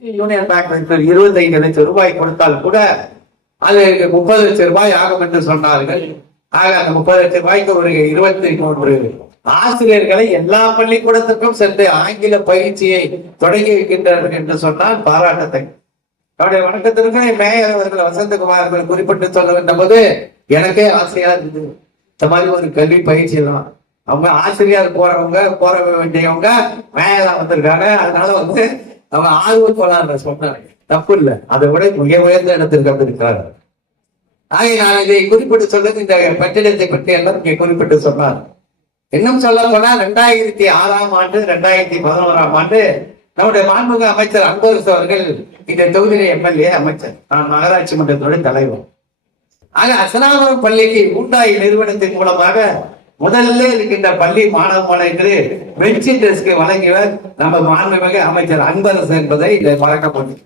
Union bank இருபத்தைந்து லட்சம் ரூபாய் கொடுத்தால் கூட அது முப்பது லட்சம் ரூபாய் ஆகும் என்று சொன்னார்கள். ஆக அந்த முப்பது லட்சம் ரூபாய்க்கு ஒரு இருபத்தி மூன்று ஆசிரியர்களை எல்லா பள்ளிக்கூடத்துக்கும் சென்று ஆங்கில பயிற்சியை தொடங்கி வைக்கின்றார்கள் என்று சொன்னால் பாராட்டத்தை அவருடைய வணக்கத்திற்கு மேயர் அவர்கள் வசந்தகுமார் அவர்கள் குறிப்பிட்டு சொல்லுகின்ற போது எனக்கே ஆசையா இருந்தது. இந்த மாதிரி ஒரு கல்வி பயிற்சி தான் அவங்க ஆசிரியர் போறவங்க போற வேண்டியவங்க மேயரா வந்திருக்காங்க. அதனால வந்து அவங்க ஆர்வ கோளாறு சொன்னாங்க தப்பு இல்லை அதை விட மிக உயர்ந்த இடத்திற்கு வந்திருக்கிறார் ஆகிய நான் இதை குறிப்பிட்டு சொல்றது இந்த கட்டிடத்தை பற்றி எல்லாம் இங்கே குறிப்பிட்டு சொன்னார். இன்னும் சொல்ல போனா ரெண்டாயிரத்தி ஆறாம் ஆண்டு ரெண்டாயிரத்தி பதினோராம் ஆண்டு நம்முடைய மாண்புக அமைச்சர் அன்பரசு அவர்கள் இந்த தொகுதியில எம்எல்ஏ அமைச்சர். நான் நகராட்சி மன்றத்தோட தலைவர். ஆக அசனாபுரம் பள்ளிக்கு ஊட்டாய் நிறுவனத்தின் மூலமாக முதல்ல இருக்கின்ற பள்ளி மாணவ மாணவர்கள் வெற்றி டெஸ்கை வழங்கியவர் நம்ம மாண்புமிகு அமைச்சர் அன்பரசு என்பதை இதை மறக்க முடியும்.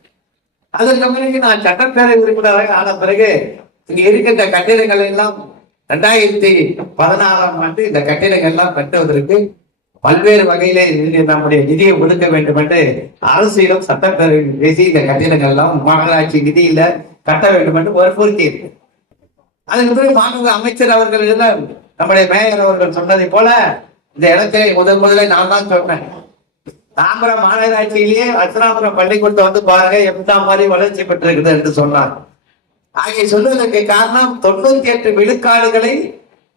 அதற்கு பிறகு நான் சட்டப்பேரவை உறுப்பினராக ஆன பிறகு இங்க இருக்கின்ற கட்டிடங்கள் எல்லாம் ரெண்டாயிரத்தி பதினாறாம் ஆண்டு இந்த கட்டிடங்கள் எல்லாம் கட்டுவதற்கு பல்வேறு வகையிலே நம்முடைய நிதியை ஒதுக்க வேண்டும் என்று அரசியலும் சட்டப்பேரவையில் பேசி இந்த கட்டிடங்கள் எல்லாம் மாநகராட்சி நிதியில கட்ட வேண்டும் என்று வற்புறுத்தி இருக்கு அதன் பிறகு மாண்புமிகு அமைச்சர் அவர்கள் எல்லாம் நம்முடைய மேயர் அவர்கள் சொன்னதை போல இந்த இடத்தை முதல் முதல்ல நான் தான் சொன்னேன். தாம்பரம் மாநகராட்சியிலேயே அர்ச்சனாபுரம் பள்ளிக்கூடத்தை வந்து பாருங்க எந்த மாதிரி வளர்ச்சி பெற்றிருக்குது என்று சொன்னார். ஆகிய சொல்வதற்கு காரணம் தொண்ணூத்தி எட்டு விழுக்காடுகளை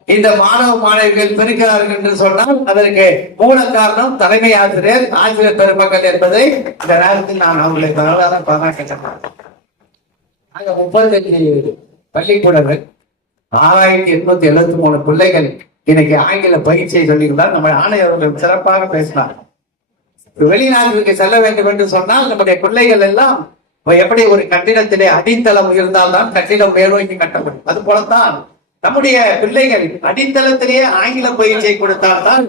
இந்த மாணவ மாணவிகள் பெருக்கிறார்கள் என்று சொன்னால் அதற்கு மூல காரணம் தலைமை ஆசிரியர் ஆசிரியர் பெருமக்கள் என்பதை இந்த நேரத்தில் நான் அவர்களை பரவாயில்ல பாராட்டுகிறேன் ஆக முப்பத்தஞ்சு பள்ளிக்கூடங்கள் ஆறாயிரத்தி எட்நூத்தி எழுபத்தி மூணு பிள்ளைகள் இன்னைக்கு ஆங்கில பயிற்சியை சொல்லியிருந்தால் நம்ம ஆணையர் அவர்கள் சிறப்பாக பேசினார். வெளிநாட்டிற்கு செல்ல வேண்டும் என்று சொன்னால் நம்முடைய பிள்ளைகள் எல்லாம் எப்படி ஒரு கட்டிடத்திலே அடித்தளம் இருந்தால்தான் கட்டிடம் மேலோங்கி கட்டப்படும். அது போலத்தான் நம்முடைய பிள்ளைகள் அடித்தளத்திலேயே ஆங்கில பயிற்சியை கொடுத்தால்தான்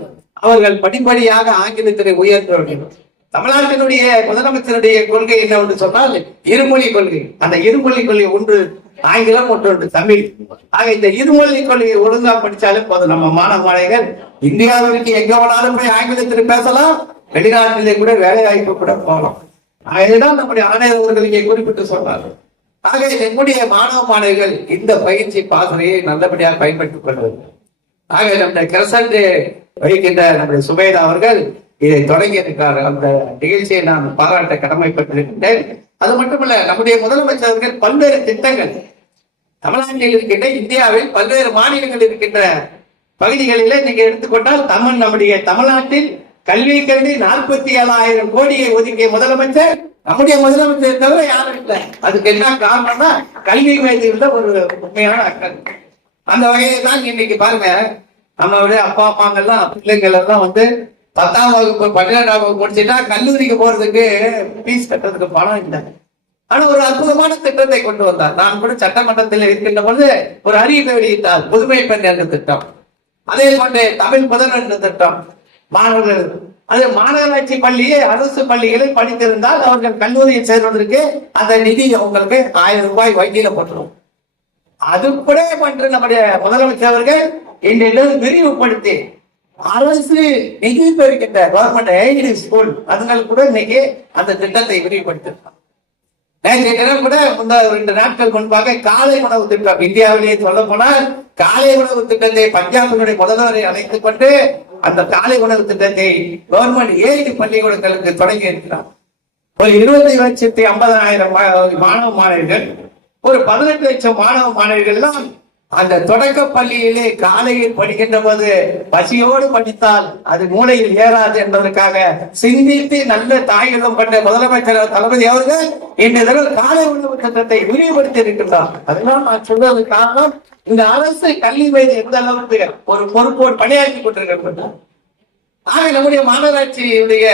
அவர்கள் படிப்படியாக ஆங்கிலத்திலே உயர்த்த வேண்டும் தமிழ்நாட்டினுடைய முதலமைச்சருடைய கொள்கை என்ன என்று சொன்னால் இருமொழி கொள்கை. அந்த இருமொழி கொள்கை ஒன்று ஆங்கிலம் மற்றொன்று தமிழ். ஆக இந்த இருமொழி கொள்கையை ஒழுங்கா படிச்சாலும் போதும். நம்ம மாணவ மாணவிகள் இந்தியாவிற்கு எங்க வேணாலும் போய் ஆங்கிலத்தில் பேசலாம் வெளிநாட்டிலே கூட வேலை வாய்ப்பு கூட போகலாம். ஆக இதுதான் நம்முடைய ஆணையர் அவர்கள் இங்கே குறிப்பிட்டு சொன்னார் ஆக எங்களுடைய மாணவ மாணவிகள் இந்த பயிற்சி பாசனையை நல்லபடியாக பயன்படுத்திக் கொள்வது. ஆக நம்முடைய கிரசண்ட் வகிக்கின்ற நம்முடைய சுபேதா அவர்கள் இதை தொடங்கியிருக்காரு. அந்த நிகழ்ச்சியை நான் பாராட்ட கடமைப்பட்டிருக்கின்றேன். அது மட்டுமல்ல நம்முடைய முதலமைச்சர்கள் பல்வேறு திட்டங்கள் தமிழ்நாட்டில் இருக்கின்ற இந்தியாவில் பல்வேறு மாநிலங்கள் இருக்கின்ற பகுதிகளிலே நீங்க எடுத்துக்கொண்டால் தமிழ் நம்முடைய தமிழ்நாட்டில் கல்வி கல்வி நாற்பத்தி ஏழாயிரம் கோடியை ஒதுக்கிய முதலமைச்சர் நம்முடைய முதலமைச்சர் தவிர யாரும் இல்லை. அதுக்கு என்ன காரணம்னா கல்வி மீது உள்ள ஒரு உண்மையான அக்கறை. அந்த வகையை தான் இன்னைக்கு பாருங்க நம்மளுடைய அப்பா அம்மாங்கள்லாம் பிள்ளைங்கள் எல்லாம் வந்து பத்தாம் வகுப்பு பன்னிரெண்டாம் வகுப்பு முடிச்சுட்டா கல்லூரிக்கு போறதுக்கு ஃபீஸ் கட்டுறதுக்கு பணம் இல்லை. ஆனா ஒரு அற்புதமான திட்டத்தை கொண்டு வந்தார். நான் கூட சட்டமன்றத்தில் இருக்கின்ற பொழுது ஒரு அறிவிப்பை வெளியிட்டார். புதுமை பெண் என்ற திட்டம். அதே போன்று தமிழ் புதன் என்ற திட்டம். மாணவர்கள் அது மாநகராட்சி பள்ளியே அரசு பள்ளிகளில் படித்திருந்தால் அவர்கள் கல்லூரியில் சேர்வதற்கு அந்த நிதி அவங்களுக்கு ஆயிரம் ரூபாய் வங்கியில போட்டுரும். அது கூட பண்ற நம்முடைய முதலமைச்சர் அவர்கள் இன்றைய விரிவுபடுத்தி அரசு நிதி பெறுகின்ற கவர்மெண்ட் எய்டு ஸ்கூல். அதுகள் கூட இன்னைக்கு அந்த திட்டத்தை விரிவுபடுத்திருக்காங்க நேற்றைய தினம் கூட முந்த ரெண்டு நாட்கள் முன்பாக காலை உணவு திட்டம் இந்தியாவிலேயே சொல்ல போனால் காலை உணவு திட்டத்தை பஞ்சாபினுடைய முதல்வரை அழைத்துக் கொண்டு அந்த காலை உணவு திட்டத்தை கவர்மெண்ட் ஏழு பள்ளிக்கூடங்களுக்கு தொடங்கி இருக்கிறார். ஒரு இருபத்தி லட்சத்தி ஐம்பதாயிரம் மாணவ மாணவர்கள் ஒரு பதினெட்டு லட்சம் மாணவ மாணவர்கள் எல்லாம் அந்த தொடக்க பள்ளியிலே காலையில் படிக்கின்ற போது பசியோடு படித்தால் அது மூளையில் ஏறாது என்பதற்காக சிந்தித்து நல்ல தாயகம் கொண்ட முதலமைச்சர் தளபதி அவர்கள் இன்று தினம் காலை உணவு திட்டத்தை விரிவுபடுத்தி இருக்கின்றார். அதனால் நான் சொல்றது காரணம் இந்த அரசு கல்வி மீது எந்த அளவுக்கு ஒரு பொறுப்போடு பணியாற்றி கொண்டிருக்கின்றார் ஆக நம்முடைய மாநகராட்சியுடைய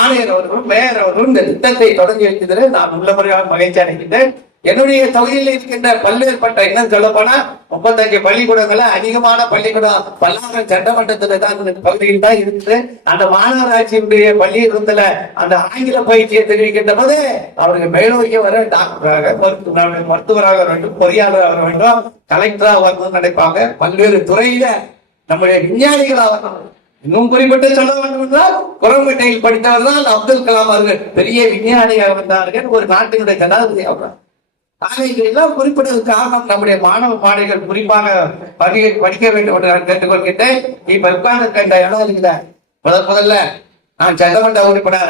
ஆணையர் அவர்களும் மேயர் அவர்களும் இந்த திட்டத்தை தொடங்கி வைத்ததில் நான் உள்ளபடியாக மகிழ்ச்சி அடைகின்றேன். என்னுடைய தொகுதியில் இருக்கின்ற பல்வேறுபட்ட இன்னும் சொல்ல போனா முப்பத்தஞ்சு பள்ளிக்கூடங்கள்ல அதிகமான பள்ளிக்கூடம் பல்லாயிரம் சட்டமன்றத்துல தான் பகுதியில் தான் இருக்குது அந்த மாநகராட்சியுடைய பள்ளிக்கூடத்துல அந்த ஆங்கில பயிற்சியை தெரிவிக்கின்ற போது அவருக்கு மேலோக்கிய வர டாக்டராக மருத்துவராக வேண்டும் பொறியாளராக வேண்டும். கலெக்டராக வரணும்னு நினைப்பாங்க. பல்வேறு துறையில நம்முடைய விஞ்ஞானிகளாக வரணும். இன்னும் குறிப்பிட்டு சொல்ல வேண்டும் என்றால் குரம்பேட்டையில் படித்தவர் தான் அப்துல் கலாம் அவர்கள் பெரிய விஞ்ஞானியாக வந்தார்கள். ஒரு நாட்டினுடைய ஜனாதிபதி அவர். ஆக இதெல்லாம் குறிப்பிடுவதற்கு காரணம் நம்முடைய மாணவ மாணவிகள் குறிப்பாக படிக்க படிக்க வேண்டும் என்று நான் கேட்டுக்கொள்கின்றேன். இப்ப உட்கார்ந்து கண்ட இடம் இருக்குல்ல முதல் முதல்ல நான் சட்டமன்ற உறுப்பினர்.